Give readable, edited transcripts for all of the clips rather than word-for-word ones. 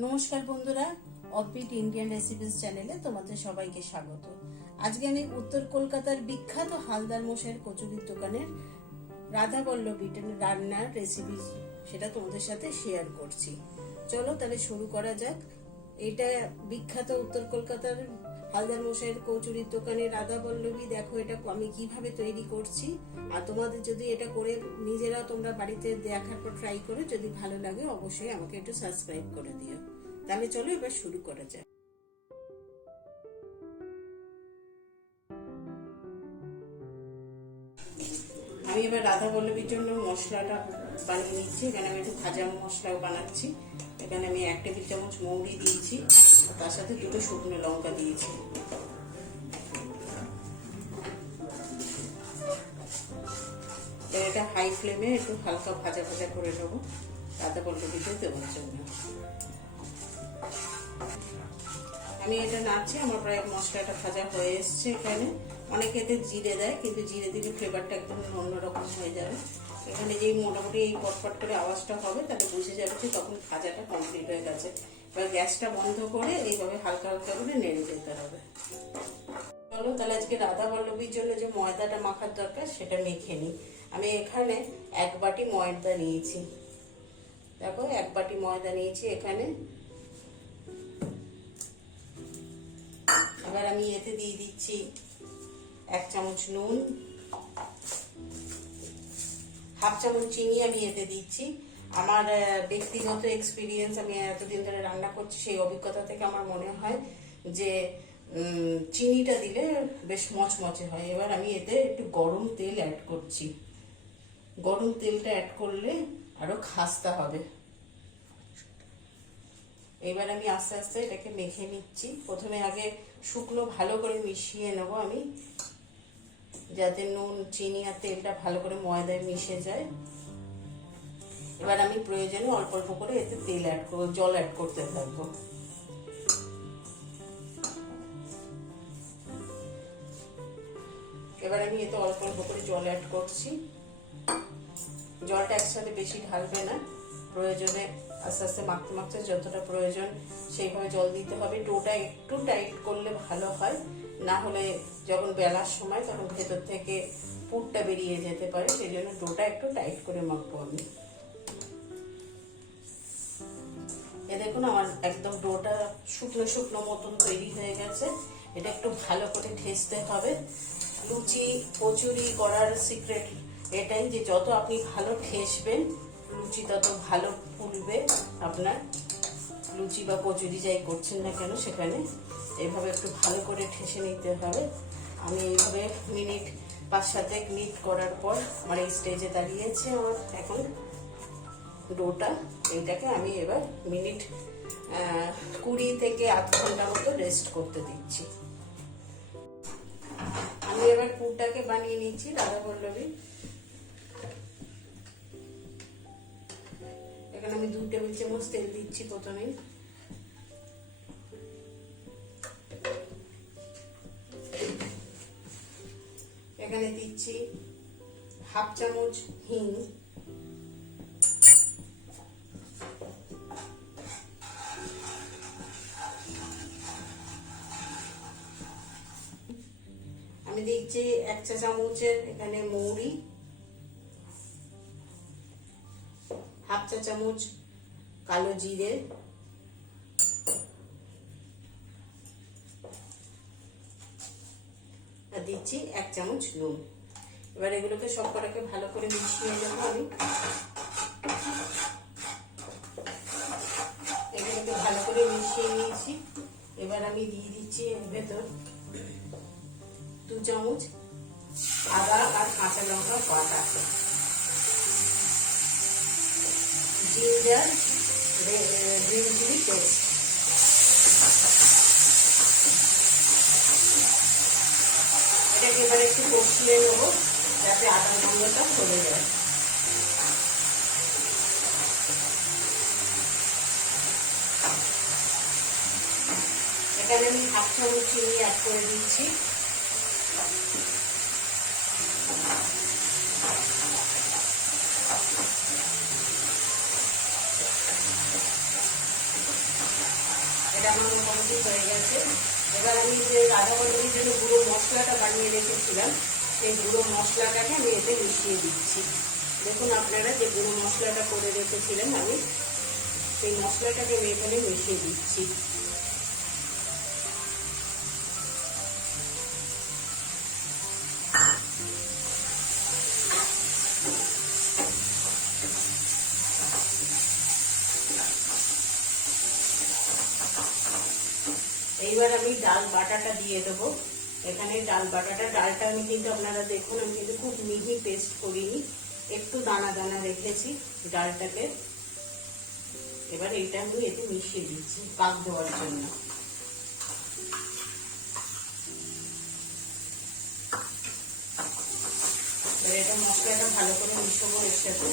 নমস্কার বন্ধুরা, offbeat Indian recipes চ্যানেলে তোমাদের সবাইকে স্বাগত। আজকে আমি উত্তর কলকাতার বিখ্যাত হালদার মশাইয়ের কচুরির দোকানের রাধা বল্লভী রান্নার রেসিপি সেটা তোমাদের সাথে শেয়ার করছি। চলো তাহলে শুরু করা যাক। এটা বিখ্যাত উত্তর কলকাতার হালদার মশাইয়ের কচুরির দোকানে রাধা বল্লভী। দেখো এটা আমি কিভাবে তৈরি করছি, আর তোমাদের যদি এটা করে নিজেরা তোমরা বাড়িতে দেখার পর ট্রাই করে যদি ভালো লাগে অবশ্যই আমাকে একটু সাবস্ক্রাইব করে দিও। তাহলে চলো এবার শুরু করা যাক। আমি এবার রাধা বল্লভীর জন্য মশলাটা বানিয়ে নিচ্ছি। এখানে আমি একটু ভাজা মশলাও বানাচ্ছি। এখানে আমি 1 টেবিল চামচ মৌরি দিয়েছি, তার সাথে 2টো শুকনো লঙ্কা দিয়েছি। এটা হাই ফ্লেমে একটু হালকা ভাজা ভাজা করে নেবো রাধা বল্লভীতে দেওয়ার জন্য। আমি এটা নাড়ছি, আমার প্রায় মশলাটা ভাজা হয়ে এসছে। এখানে অনেকে এতে জিরে দেয়, কিন্তু জিরে দিলে ফ্লেভারটা একদম অন্যরকম হয়ে যাবে। এখানে যেই মোটামুটি এই পটপট করে আওয়াজটা হবে তাহলে বুঝে যাবে যে তখন ভাজাটা কমপ্লিট হয়ে গেছে। এবার গ্যাসটা বন্ধ করে এইভাবে হালকা হালকা করে নেড়ে যেতে হবে। চলো তাহলে আজকে রাধা বল্লভীর জন্য যে ময়দাটা মাখার দরকার সেটা মেখে নিই। আমি এখানে 1 বাটি ময়দা নিয়েছি। দেখো 1 বাটি ময়দা নিয়েছি এখানে। এবার আমি এতে দিয়ে দিচ্ছি 1 চামচ নুন, 1/2 চামচ চিনি আমি এতে দিচ্ছি। আমার ব্যক্তিগত এক্সপিরিয়েন্স, আমি এতদিন ধরে রান্না করছি, সেই অভিজ্ঞতা থেকে আমার মনে হয় যে চিনিটা দিলে বেশ মচমচে হয়। এবার আমি এতে একটু গরম তেল অ্যাড করছি। গরম তেলটা অ্যাড করলে আরো খাস্তা হবে। এবার আমি আস্তে আস্তে এটাকে মেখে নিচ্ছি। প্রথমে আগে শুকনো ভালো করে মিশিয়ে নেব আমি, যাতে নুন চিনি আর তেলটা ভালো করে ময়দায় মিশে যায়। এবার আমি প্রয়োজনে অল্প অল্প করে এতে তেল অ্যাড করব, জল অ্যাড করতে থাকবো। এবার আমি এতে অল্প অল্প করে জল অ্যাড করছি। জলটা একসাথে বেশি ঢালবে না, প্রয়োজনে আস্তে আস্তে মাখতে মাখতে যতটা প্রয়োজন সেইভাবে জল দিতে হবে। ডোটা একটু টাইট করলে ভালো হয়, না হলে যখন বেলার সময় তখন ভেতর থেকে পুরটা বেরিয়ে যেতে পারে। সেই জন্য ডোটা একটু টাইট করে মাখবো আমি। এ দেখুন আমার একদম ডোটা শুকনো শুকনো মতন তৈরি হয়ে গেছে। এটা একটু ভালো করে ঠেসতে হবে। লুচি কচুরি করার সিক্রেট এটাই যে যত আপনি ভালো ঠেসবেন লুচি তত ভালো ফুলবে। আপনার লুচি বা কচুরি যাই করছেন না কেন সেখানে এইভাবে একটু ভালো করে ঠেসে নিতে হবে। আমি এইভাবে মিনিট 5-7 মিনিট করার পর আমার এই স্টেজে দাঁড়িয়েছে আমার এখন ডোটা। এইটাকে আমি এবার মিনিট 20 থেকে আধ ঘন্টা মতো রেস্ট করতে দিচ্ছি। আমি এবার পুরটাকে বানিয়ে নিচ্ছি রাধা বল্লভী। এখানে আমি 2 টেবিল চামচ তেল দিচ্ছি প্রথমে। এখানে দিচ্ছি 1/2 চামচ হিং, আমি দিচ্ছি 1 চা চামচের এখানে মৌরি, 1/2 চা চামচ কালো জিরে, আর দিচ্ছি 1 চামচ নুন। এবার এগুলোকে সব কটাকে ভালো করে মিশিয়ে নেব আমি। এগুলোকে ভালো করে মিশিয়ে নিয়েছি। এবার আমি দিয়ে দিচ্ছি এর ভেতর 2 চামচ আদা আর কাঁচা লঙ্কা বাটা, জিঞ্জার গ্রিন চিলি পেস্ট। এটাকে এবার একটু কষিয়ে নেবো যাতে আদার গন্ধটা চলে যায়। এখানে আমি 1/2 চামচ চিনি অ্যাড করে দিচ্ছি। এটা আমার কমপ্লিট হয়ে গেছে। এবার আমি যে রাধা বল্লভীর জন্য গুঁড়ো মশলাটা বানিয়ে রেখেছিলাম, সেই গুঁড়ো মশলাটাকে আমি এতে মিশিয়ে দিচ্ছি। দেখুন আপনারা যে গুঁড়ো মশলাটা করে রেখেছিলেন, আমি সেই মশলাটাকে আমি এখানে মিশিয়ে দিচ্ছি। এইবার আমি ডাল বাটাটা দিয়ে দেবো। এখানে ডাল বাটাটা, ডালটা আমি কিন্তু আপনারা দেখুন আমি কিন্তু খুব মিহি পেস্ট করিনি, একটু দানা দানা রেখেছি ডালটাকে। এবার এইটা আমি এতে মিশিয়ে দিচ্ছি পাক দেওয়ার জন্য। এবার এটা মশলাটা ভালো করে মিশাবো এর সাথে।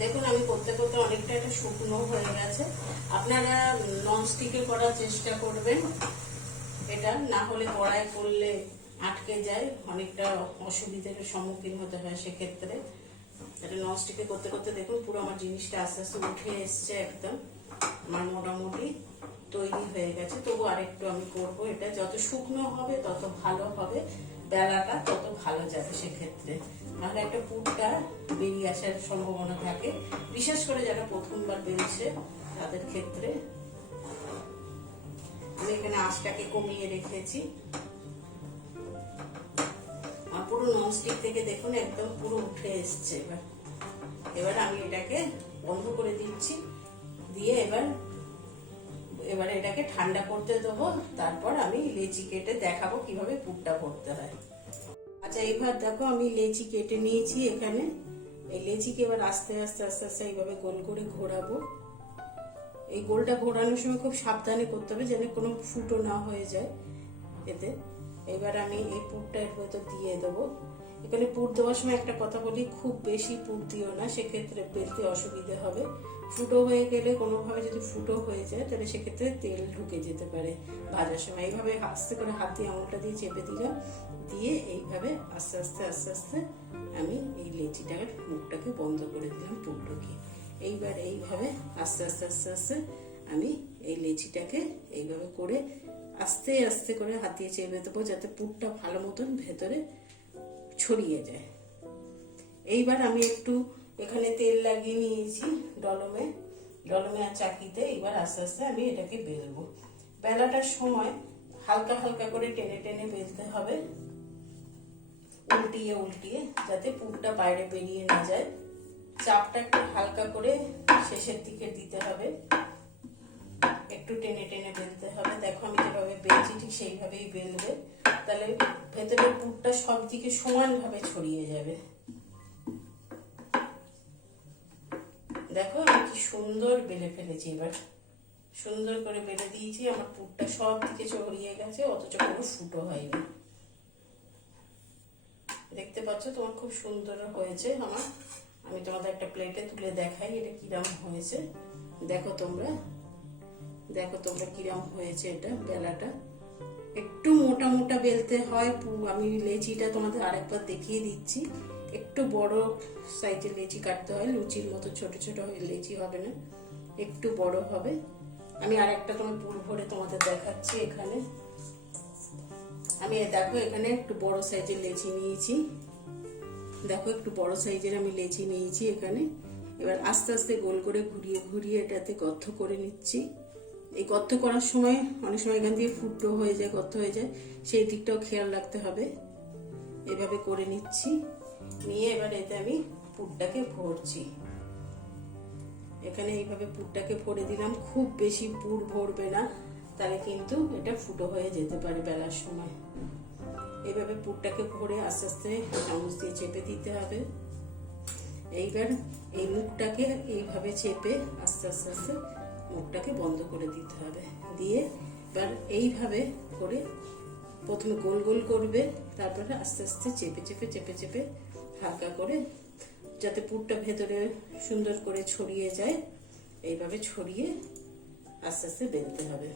দেখুন আমি করতে করতে অনেকটা এটা শুকনো হয়ে গেছে। আপনারা ননস্টিকে করার চেষ্টা করবেন, এটা না হলে কড়াই করলে আটকে যায়, অনেকটা অসুবিধার সম্মুখীন হতে হয় সেক্ষেত্রে। এটা ননস্টিকে করতে করতে দেখুন পুরো আমার জিনিসটা আস্তে আস্তে উঠে এসছে, একদম আমার মোটামুটি তৈরি হয়ে গেছে। তবু আরেকটু আমি করব। এটা যত শুকনো হবে তত ভালো হবে, বেলাটা তত ভালো যাবে সেক্ষেত্রে, নাহলে একটা পুরটা বেরিয়ে আসার সম্ভাবনা থাকে, বিশেষ করে যারা প্রথমবার বেরোচ্ছে তাদের ক্ষেত্রে। আমি এখানে আঁচটাকে কমিয়ে রেখেছি। আর পুরো ননস্টিক থেকে দেখুন একদম পুরো উঠে এসছে। এবার আমি এটাকে বন্ধ করে দিচ্ছি, দিয়ে এবার এটাকে ঠান্ডা করতে দেবো। তারপর আমি লেচি কেটে দেখাবো কিভাবে পুরটা করতে হয়। আচ্ছা এবার দেখো আমি লেচি কেটে নিয়েছি এখানে। এই লেচিকে এবার আস্তে আস্তে আস্তে আস্তে এইভাবে গোল করে ঘোরাবো। এই গোলটা ঘোরানোর সময় খুব সাবধানে করতে হবে যেন কোনো ফুটো না হয়ে যায় এতে। এবার আমি এই পুরটা এর ভেতর দিয়ে দেবো। এখানে পুর দেওয়ার সময় একটা কথা বলি, খুব বেশি পুর দিও না, সেক্ষেত্রে বেলতে অসুবিধে হবে। ফুটো হয়ে গেলে কোনোভাবে যদি ফুটো হয়ে যায় তাহলে সেক্ষেত্রে তেল ঢুকে যেতে পারে ভাজার সময়। এইভাবে আস্তে করে হাত দিয়ে আঙুলটা দিয়ে চেপে দিলাম, দিয়ে এইভাবে আস্তে আস্তে আস্তে আস্তে আমি এই লেচিটার মুখটাকে বন্ধ করে দিলাম পুর ঢুকিয়ে। এইবার এইভাবে আস্তে আস্তে আস্তে আস্তে আমি এই লেচিটাকে এইভাবে করে আস্তে আস্তে করে হাত দিয়ে চেপে দেবো, যাতে পুরটা ভালো মতন ভেতরে ছড়িয়ে যায়। এইবার আমি একটু এখানে তেল লাগিয়ে নিয়েছি ডলমে আর চাকিতে। এবার আস্তে আস্তে আমি এটাকে বেলবো। বেলাটার সময় হালকা হালকা করে টেনে টেনে বেলতে হবে, উল্টিয়ে উল্টিয়ে, যাতে পুরটা বাইরে বেরিয়ে না যায়। চাপটা একটু হালকা করে শেষের দিকে দিতে হবে, একটু টেনে টেনে বেলতে হবে। দেখো আমি যেভাবে বেলছি ঠিক সেইভাবেই বেলবে, তাহলে ভেতরের পুরটা সব দিকে সমানভাবে ছড়িয়ে যাবে। দেখো আমি কি সুন্দর বেলে ফেলেছি। এবার সুন্দর করে বেলে দিয়েছি, আমার পুরটা সব দিকে ছড়িয়ে গেছে, অথচ কোনো ফুটো হয়নি। দেখতে পাচ্ছ তোমার খুব সুন্দর হয়েছে আমার। আমি তোমাদের একটা প্লেটে তুলে দেখাই এটা কিরম হয়েছে। দেখো তোমরা কিরম হয়েছে এটা বেলাটা। একটু মোটা মোটা বেলতে হয়। আমি লেচিটা তোমাদের আরেকবার দেখিয়ে দিচ্ছি। একটু বড় সাইজের লেচি কাটতে হয়, লুচির মতো ছোট ছোট লেচি হবে না, একটু বড় হবে। আমি আরেকটা তোমার পুর ভরে তোমাদের দেখাচ্ছি। এখানে আমি দেখো এখানে একটু বড় সাইজের লেচি নিয়েছি। দেখো একটু বড় সাইজের আমি লেচি নিয়েছি এখানে। এবার আস্তে আস্তে গোল করে ঘুরিয়ে ঘুরিয়ে এটাতে গর্ত করে নিচ্ছি। এই গর্ত করার সময় অনেক সময় এখান দিয়ে ফুটো হয়ে যায়, গর্ত হয়ে যায়, সেই দিকটাও খেয়াল রাখতে হবে। এভাবে করে নিচ্ছি, নিয়ে এবার এতে আমি পুরটাকে ভরছি। এখানে এইভাবে পুরটাকে ভরে দিলাম। খুব বেশি পুর ভরবে না, তাহলে কিন্তু এটা ফুটো হয়ে যেতে পারে বেলার সময়। এইভাবে পুরটাকে ভরে আস্তে আস্তে চামচ দিয়ে চেপে দিতে হবে। এইবার এই মুখটাকে এইভাবে চেপে আস্তে আস্তে আস্তে মুখটাকে বন্ধ করে দিতে হবে। দিয়ে এবার এইভাবে করে প্রথমে গোল গোল করবে, তারপরে আস্তে আস্তে চেপে চেপে চেপে চেপে হালকা করে, যাতে পুরটা ভেতরে সুন্দর করে ছড়িয়ে যায়, এইভাবে ছড়িয়ে আস্তে আস্তে বেলতে হবে।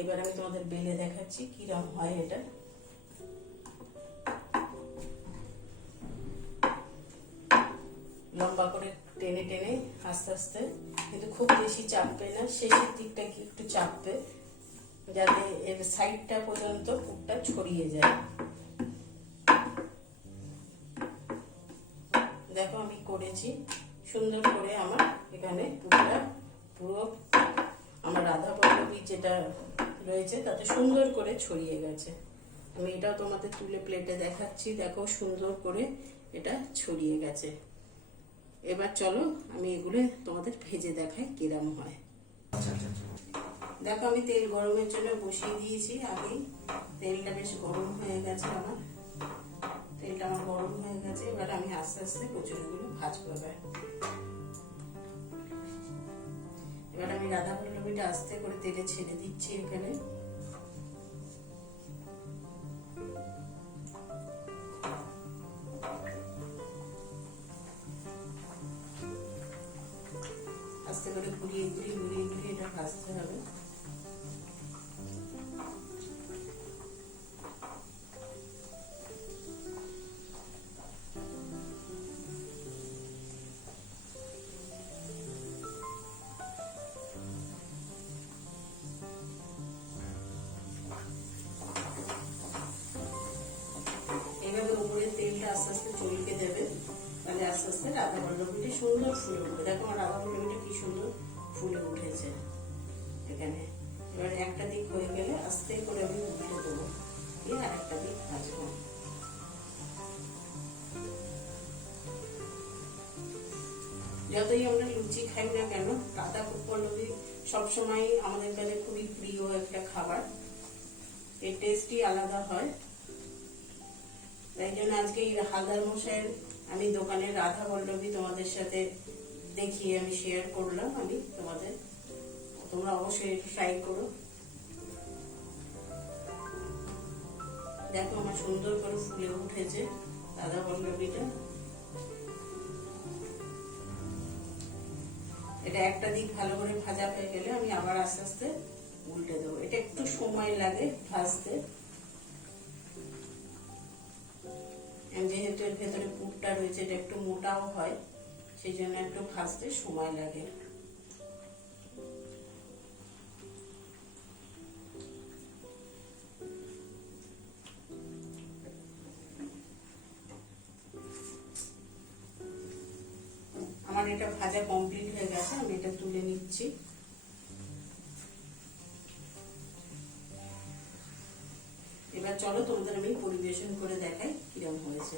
এবার আমি তোমাদের বেলে দেখাচ্ছি কিরম হয় এটা। লম্বা করে টেনে টেনে আস্তে আস্তে, কিন্তু খুব বেশি চাপবে না, শেষের দিকটা কি একটু চাপবে যাতে এর সাইডটা পর্যন্ত পুরটা ছড়িয়ে যায়। দেখো আমি করেছি সুন্দর করে, আমার এখানে পুরোটা পুরো আমার রাধা পল্লবী যেটা রয়েছে তাতে সুন্দর করে ছড়িয়ে গেছে। আমি এটাও তোমাদের তুলে প্লেটে দেখাচ্ছি, দেখো সুন্দর করে এটা ছড়িয়ে গেছে। এবার চলো আমি এগুলো তোমাদের ভেজে দেখাই কিরম হয়। দেখো আমি তেল গরমের জন্য বসিয়ে দিয়েছি আগেই, তেলটা বেশ গরম হয়ে গেছে আমার, তেলটা আমার গরম হয়ে গেছে। এবার আমি আস্তে আস্তে কচুরিগুলো ভাজবো। এবার আমি রাধা পল্লবীটা আস্তে করে তেলে ছেড়ে দিচ্ছি এখানে। আস্তে করে ঘুরিয়ে ঘুরিয়ে ঘুরিয়ে ঘুরিয়ে এটা ভাজতে হবে। এইভাবে উপরে তেলটা আস্তে আস্তে চলকে দেবে, তাহলে আস্তে আস্তে রাধা পল্লবীটা সুন্দর ফুলে উঠবে। দেখো আমার রাধা পল্লবীটা কি সুন্দর ফুলে উঠেছে এখানে। এবার একটা দিক হয়ে গেলে আস্তে করে আমি উল্টে দেবো, দিয়ে আর একটা দিক ভাজবো। যতই আমরা লুচি খাই না কেন, রাধা পল্লবী সবসময় আমাদের কাছে খুবই প্রিয় একটা খাবার, এর টেস্টই আলাদা হয়। তাই জন্য আজকে এই হালদার মশাইয়ের আমি দোকানের রাধা পল্লবী তোমাদের সাথে দেখিয়ে আমি শেয়ার করলাম। আমি তোমাদের, তোমরা অবশ্যই ট্রাই করো। দেখো আমার সুন্দর করে ফুলে উঠেছে রাধা পল্লবীটা। এটা একটা দিক ভালো করে ভাজা হয়ে গেলে আমি আবার আস্তে আস্তে উল্টে দেবো। এটা একটু সময় লাগে ভাজতে, যেহেতু এর ভেতরে পুরটা রয়েছে, এটা একটু মোটাও হয়, সেই জন্য একটু ভাজতে সময় লাগে। আমার এটা ভাজা কমপ্লিট হয়ে গেছে, আমি এটা তুলে নিচ্ছি। এবার চলো তোমাদের আমি পরিবেশন করে দেখাই কিরকম হয়েছে।